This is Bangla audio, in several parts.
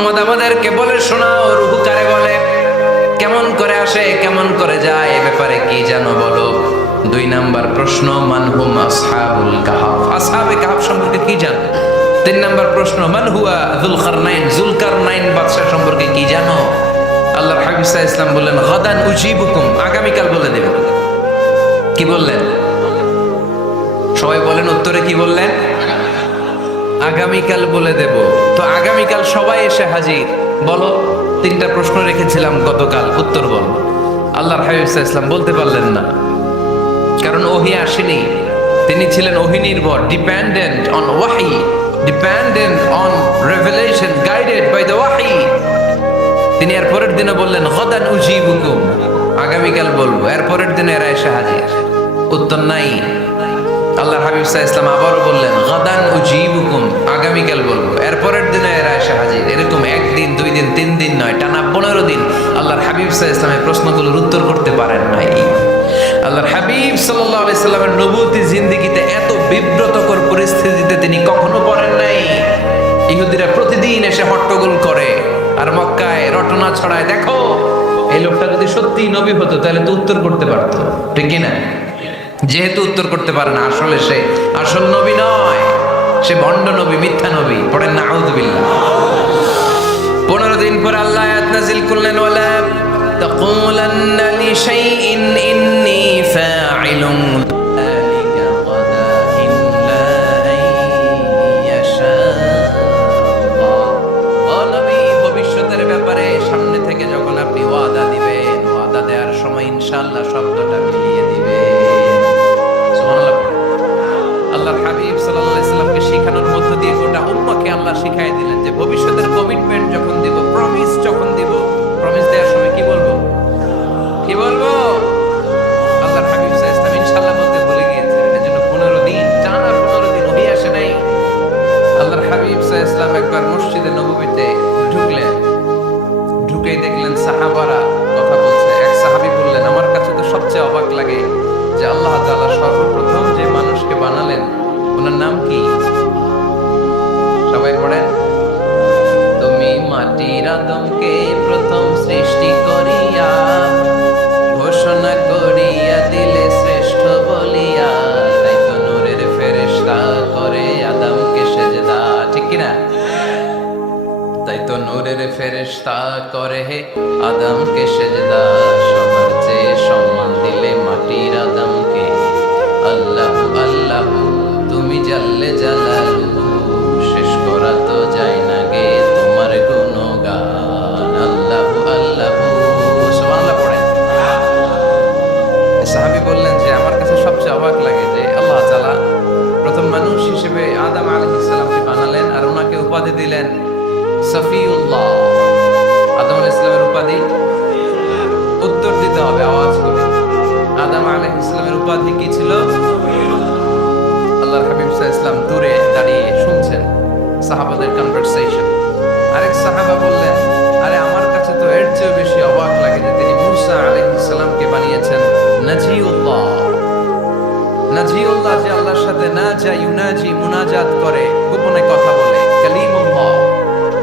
আমাদেরকে বলে শোনাও, রুহু কারে বলে, কেমন করে আসে, কেমন করে যায়, এ ব্যাপারে কি জানো বলো। 2 নাম্বার প্রশ্ন, মানহুম আসহাবুল কাহাফ, আসহাবে কাহাফ সম্পর্কে কি জানো। 3 নাম্বার প্রশ্ন, মান হুয়া যুলকারনাইন, যুলকারনাইন বাদশা সম্পর্কে কি জানো। আল্লাহর হাবিব সাল্লাল্লাহু আলাইহি ওয়াসাল্লাম বললেন, গাদান উজিবুকুম, আগামীকাল বলে দেব। কি বললেন? সবাই বলেন উত্তরে কি বললেন? আগামীকাল বলে দেব। তো আগামীকাল সবাই এসে হাজির। বলো, 3টা প্রশ্ন রেখেছিলাম গতকাল, উত্তর বলো। আল্লাহর হাবিব সাল্লাল্লাহু আলাইহি ওয়াসাল্লাম বলতে পারলেন না, কারণ ওহী আসেনি। তিনি ছিলেন ওহী নির্ভর, dependent on wahi, dependent on revelation, guided by the wahi. তিনি এর পরের দিনে বললেন, গাদান উজিবুকুম, আগামীকাল বলবো। এর পরের দিনে এরা এসে হাজির, উত্তর নাই। আল্লাহর হাবিব সাল্লাল্লাহু আলাইহি ওয়াসাল্লাম আবারও বললেন, গাদান উজিবুকুম, আগামীকাল বলবো। এর পরের দিনে এরা এসে হাজির। এরকম 1 দিন 2 দিন 3 দিন নয়, টানা 15 দিন আল্লাহর হাবিব সাল্লাল্লাহু আলাইহি ওয়াসাল্লামের প্রশ্নগুলোর উত্তর করতে পারেন নাই। আল্লাহর হাবিব সাল্লাল্লাহু আলাইহি সাল্লামের নবুয়তী জিন্দেগিতে এত বিব্রতকর পরিস্থিতিতে তিনি কখনো পড়েন নাই। ইহুদিরা প্রতিদিন এসে হট্টগোল করে আর মক্কায় রটনা ছড়ায়, দেখো এই লোকটা যদি সত্যি নবী হতো তাহলে তো উত্তর করতে পারতো, ঠিক কি না? যেহেতু উত্তর করতে পারে না, আসলে সে আসল নবী নয়, সে ভণ্ড নবী, মিথ্যা নবী। পড়েন না আউযুবিল্লাহ। 15 দিন পর আল্লাহ আয়াত নাযিল করলেন, ওয়ালা তাকুলান্না লিশাইইন ইন্নী ফাইলুন যালিকা গাদা ইল্লা আইয়াশা আল্লাহ। ও নবী, ভবিষ্যতের ব্যাপারে সামনে থেকে যখন আপনি ওয়াদা দিবেন, ওয়াদা দেওয়ার সময় ইনশাআল্লাহ শব্দটা মিলিয়ে দিবেন। আল্লাহর হাবিব সাল্লাল্লাহু আলাইহি সাল্লামকে শেখানোর মধ্য দিয়ে গোটা উম্মাহকে আল্লাহ শিখাই দিলেন যে ভবিষ্যতের কমিটমেন্ট যখন দিব, প্রমিস যখন দিব, প্রমিস দেওয়ার সময় কি বলবো? কি বলবো? আল্লাহর হাবিব সাল্লাল্লাহু আলাইহি সাল্লাম ইনশাআল্লাহ বলতে ভুলে গিয়েছিলেন। এজন্য 15 দিন টানা 15 দিন ওহী আসে নাই। আল্লাহর হাবিব সাল্লাল্লাহু আলাইহি সাল্লাম একবার মসজিদে নববীতে ঢুকলেন, ঢুকেই দেখলেন সাহাবারা কথা বলছে। এক সাহাবী বললেন, আমার কাছে তো সবচেয়ে অবাক লাগে যে আল্লাহ তাআলা সর্বপ্রথম যে মানুষকে বানালেন ওনার নাম কি? সবাই পড়েন, তুমি মাটির আদমকে প্রথম সৃষ্টি করিয়া ঘোষণা করিয়া দিলে শ্রেষ্ঠ বলিয়া, তাই তো নূরের ফেরেশতা করে আদমকে সেজদা, ঠিক কি না? তাই তো নূরের ফেরেশতা করে আদমকে সেজদা, সবার চেয়ে সম্মান দিলে মাটির আদমকে। আল্লাহু আল্লাহু তুমি জাল্লে জালালুহু, শেষ করা তো যায় না গে তোমার গুণগান। আল্লাহু আল্লাহু, সুবহানাল্লাহ পড়েন। সাহাবী বললেন যে আমার কাছে সবচেয়ে অবাক লাগে যে আল্লাহ তাআলা প্রথম মানুষ হিসেবে আদম আলাইহিস সালামকে বানালেন আর ওনাকে উপাধি দিলেন সফিউল্লাহ। আদম আলাইহিস সালামের উপাধি উত্তর দিতে হবে আওয়াজ করে। আদম আলাইহিস সালামের উপাধি কি ছিল? আল্লাহর হাবিব সাল্লাল্লাহু আলাইহি ওয়াসাল্লাম দূরে দাঁড়িয়ে শুনছেন সাহাবাদের কনভারসেশন। আরেক সাহাবা বললেন, আরে আমার কাছে তো এর চেয়ে বেশি অবাক লাগে যে তিনি মূসা আলাইহিস সালামকে বানিয়েছেন নাজিউল্লাহ। নাজিউল্লাহ, যে আল্লাহর সাথে নাজা ইউনাজি, মুনাজাত করে, গোপনে কথা বলে, কালিমুল্লাহ।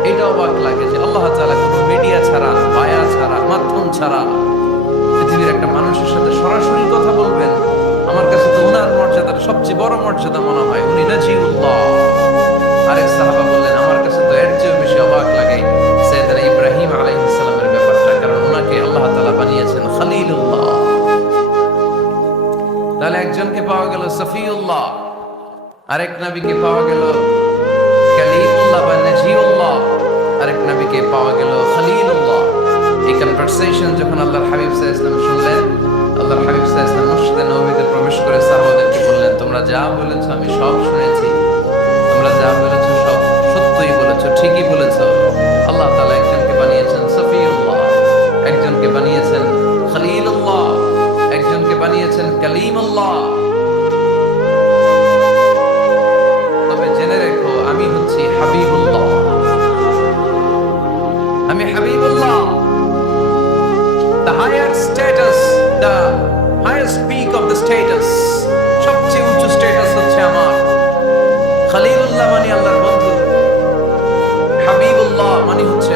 এটা অবাক লাগে যে আল্লাহ তাআলা কোনো মিডিয়া ছাড়া, বায়া ছাড়া, মাধ্যম ছাড়া পৃথিবীর একটা মানুষের সাথে সরাসরি কথা বলবেন। আমার কাছে তো ওনার মর্যাদার সবচেয়ে বড় মর্যাদা মনে হয়, উনি নাজিউল্লাহ। আরেক সাহাবা বললেন, আমার কাছে তো এর চেয়ে বেশি অবাক লাগে সাইয়েদনা ইব্রাহিম আলাইহিস সালামের ব্যাপারটা, কারণ ওনাকে আল্লাহ তাআলা বানিয়েছেন খলিলুল্লাহ। তাহলে একজনকে পাওয়া গেল সফিউল্লাহ, আরেক নবীকে পাওয়া গেল কালিমুল্লাহ বা নাজিউল্লাহ, আরেক নবীকে পাওয়া গেল খলিলুল্লাহ। এই কনভারসেশন যখন আল্লাহর হাবিব সাল্লাল্লাহু আলাইহি ওয়াসাল্লাম শুনলেন, আল্লাহর হাবিব সাল্লাল্লাহু আলাইহি ওয়াসাল্লাম মসজিদে নববীতে প্রবেশ করে সাহাবাদেরকে বললেন, তোমরা যা বলেছো আমি সব শুনেছি, তোমরা যা বলেছো সব সত্যই বলেছো, ঠিকই বলেছো। আল্লাহ তাআলা একজনকে বানিয়েছেন সফিউল্লাহ, একজনকে বানিয়েছেন খলিলুল্লাহ, একজনকে বানিয়েছেন কালিমুল্লাহ। তবে জেনে রেখো, আমি হচ্ছি হাবিবুল্লাহ, আমি Habibullah. The higher status, the highest peak of the status, সবচেয়ে উচ্চ স্ট্যাটাস হচ্ছে আমার। খলিলুল্লাহ মানে আল্লাহর বন্ধু, হাবিবুল্লাহ মানে হচ্ছে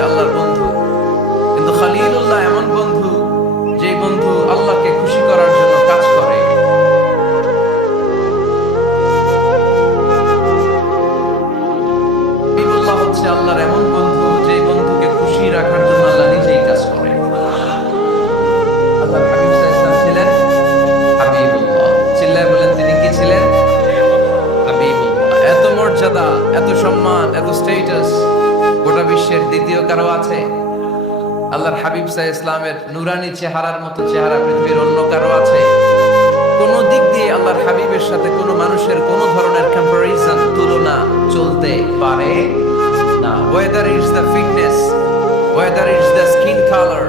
দ্বিতীয় কারো আছে? আল্লাহর হাবিব সাল্লাল্লাহু আলাইহি ইসলামের নুরানি চেহারার মতো চেহারা পৃথিবীর অন্য কারো আছে? কোন দিক দিয়ে আল্লাহর হাবিবের সাথে কোনো মানুষের কোনো ধরনের কম্পারিজন, তুলনা চলতে পারে না। whether it's the fitness, whether it's the skin color,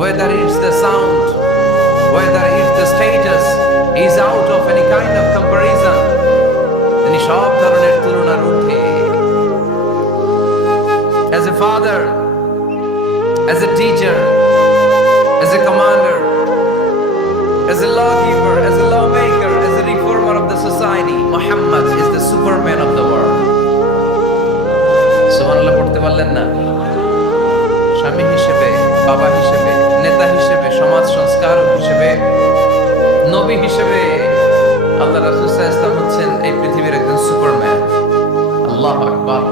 whether it's the sound, whether it's the status, is out of any kind of comparison. তিনি সব ধরনের তুলনার ঊর্ধ্বে। As a father, as a teacher, as a commander, as a lawgiver, as a lawmaker, as a reformer of the society, Muhammad is the superman of the world. সুবহানাল্লাহ পড়তে পারলেন না? স্বামী হিসেবে, বাবা হিসেবে, নেতা হিসেবে, সমাজ সংস্কারক হিসেবে, নবী হিসেবে আল্লাহ রাসূল সাল্লাল্লাহু আলাইহি ওয়াসাল্লাম হচ্ছেন এই পৃথিবীর একজন সুপারম্যান। আল্লাহু আকবার।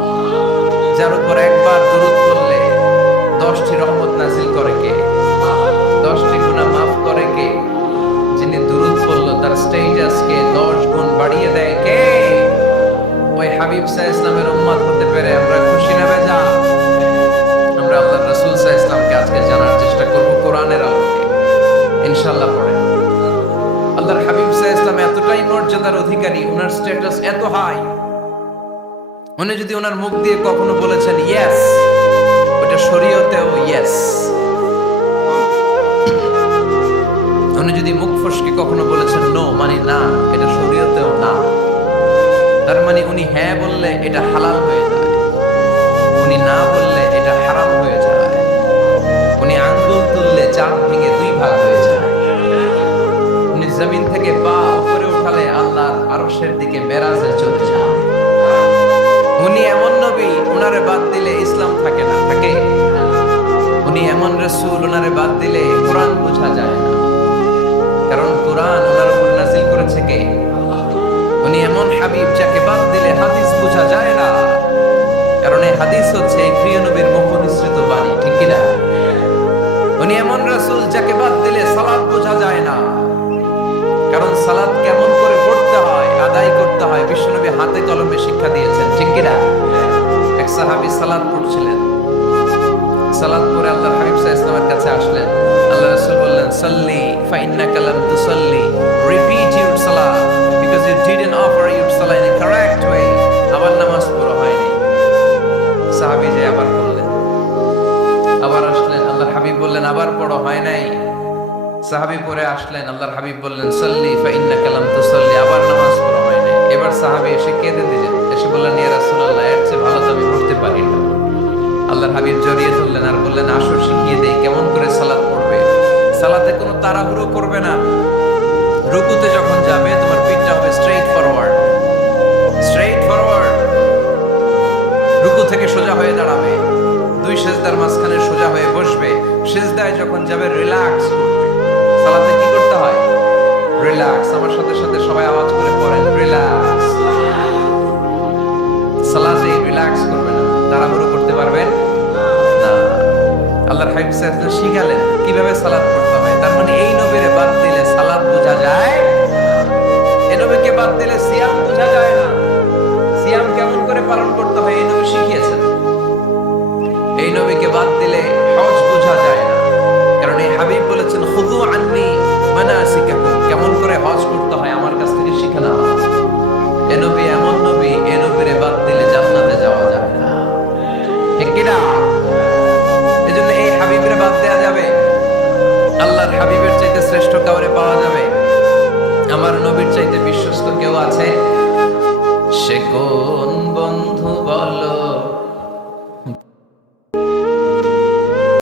যার উপর একবার দরুদ পড়লে 10টি রহমত নাযিল করে কে? 10টি গুনাহ মাফ করে কে? যিনি দরুদ পড়লো তার স্ট্যাটাসকে 10 গুণ বাড়িয়ে দেয় কে? ওই হাবিব সাল্লাল্লাহু আলাইহি ওয়াসাল্লামের উম্মত হতে পেরে আমরা খুশি না বেজার? আমরা আল্লাহর রাসূল সাল্লাল্লাহু আলাইহি ওয়াসাল্লামকে আজকে জানার চেষ্টা করব কোরআনের আলোকে, ইনশাআল্লাহ। পড়ে আল্লাহর হাবিব সাল্লাল্লাহু আলাইহি ওয়াসাল্লাম এতটাই মর্যাদার অধিকারী, ওনার স্ট্যাটাস এত হাই, উনি যদি ওনার মুখ দিয়ে কখনো বলেছেন ইয়েস, ওটা শরীয়তেও ইয়েস। উনি যদি মুখ ফসকে কখনো বলেছেন নো, মানে না, এটা শরীয়তেও না। তার মানে উনি হ্যাঁ বললে এটা হালাল হয়ে যায়, উনি না বললে এটা হারাম হয়ে যায়। উনি আঙ্গুল তুললে চাঁদ ভেঙে 2 ভাগ হয়ে যায়। উনি জমিন থেকে পা উপরে উঠালে আল্লাহর আরশের দিকে মেরাজে চলে যায়। উনি এমন নবী, উনারে বাদ দিলে ইসলাম থাকে না, থাকে? উনি এমন রাসূল, উনারে বাদ দিলে কোরআন বোঝা যায় না, কারণ কোরআন ওনার উপর নাযিল করেছে কে? উনি এমন হাবিব যাকে বাদ দিলে হাদিস বোঝা যায় না, কারণ এই হাদিস হচ্ছে এই প্রিয় নবীর মুখ নিঃসৃত বাণী, ঠিক কি না? উনি এমন রাসূল যাকে বাদ দিলে সালাত বোঝা যায় না, কারণ সালাত কেমন করে পড়তে হয়, আদায় করতে হয় বিশ্বনবী হাতে কলমে শিক্ষা দিয়েছেন, ঠিক কি না? এক সাহাবী সালাত পড়ছিলেন, সালাত পড়ে আল্লাহর হাবিব সাল্লাল্লাহু আলাইহি ওয়াসাল্লামের কাছে আসলেন। আল্লাহ রাসূল বললেন সাল্লি ফা ইন্নাকা লাম তুসাল্লি, repeat your salat because you didn't offer your salat in a correct way. আবার নামাজ পড়া হয়নি। সাহাবী যে আবার পড়লেন, আবার আসলেন, আল্লাহর হাবিব বললেন আবার পড়া হয় নাই। সাহাবী পরে আসলেন, আল্লাহর হাবিব বললেন সাল্লি ফা ইন্নাকা লাম তুসাল্লি, আবার নামাজ পড়া হয় নাই। এবার সাহাবী এসে কেঁদে দিলেন, এসে বললেন ইয়া রাসূলুল্লাহ, এর চেয়ে ভালো তো আমি পড়তে পারি না। আল্লাহর হাবিব জড়িয়ে ধরলেন আর বললেন আসো শিখিয়ে দেই কেমন করে সালাত পড়বে। সালাতে কোনো তাড়াহুড়ো করবে না। রুকুতে যখন যাবে তোমার পিঠটা হবে স্ট্রেইট ফরওয়ার্ড, স্ট্রেইট ফরওয়ার্ড। রুকু থেকে সোজা হয়ে দাঁড়াবে, 2 সিজদার মাঝখানে সোজা হয়ে বসবে। সিজদায় যখন যাবে রিল্যাক্স করবে। সালাতে কি করতে হয়? রিল্যাক্স। আমার সাথে সাথে সবাই আওয়াজ করে পড়েন রিল্যাক্স। সালাতে রিল্যাক্স করবে না, তাড়াহুড়ো করতে পারবেন না। আল্লাহর হাবিব সাল্লাল্লাহু আলাইহি ওয়াসাল্লাম শিখালেন কিভাবে সালাত পড়তে হয়। তার মানে এই নবীরে বাদ দিলে সালাত বোঝা যায়, এই নবীকে বাদ দিলে সিয়াম বোঝা যায় না। সিয়াম কেমন করে পালন করতে হয় এই নবী শিখিয়েছেন। এই নবীকে বাদ দিলে হজ বোঝা যায় না, কারণ এই হাবিব বলেছেন খুযু আন্নী মানাসিকাকুম, কেমন করে হজ করতে হয় আমার কাছ থেকে শিখে নাও। এই নবী এমন নবী, এই নবীরে বাদ দিলে জান্নাতে যাওয়া যায় না, ঠিক কি না? এজন্য এই হাবিবরে বাদ দেয়া যাবে? আল্লাহর হাবিবের চাইতে শ্রেষ্ঠ কাউরে পাওয়া যাবে? আমার নবীর চাইতে বিশ্বস্ত কেউ আছে? সে কোন বন্ধু বলো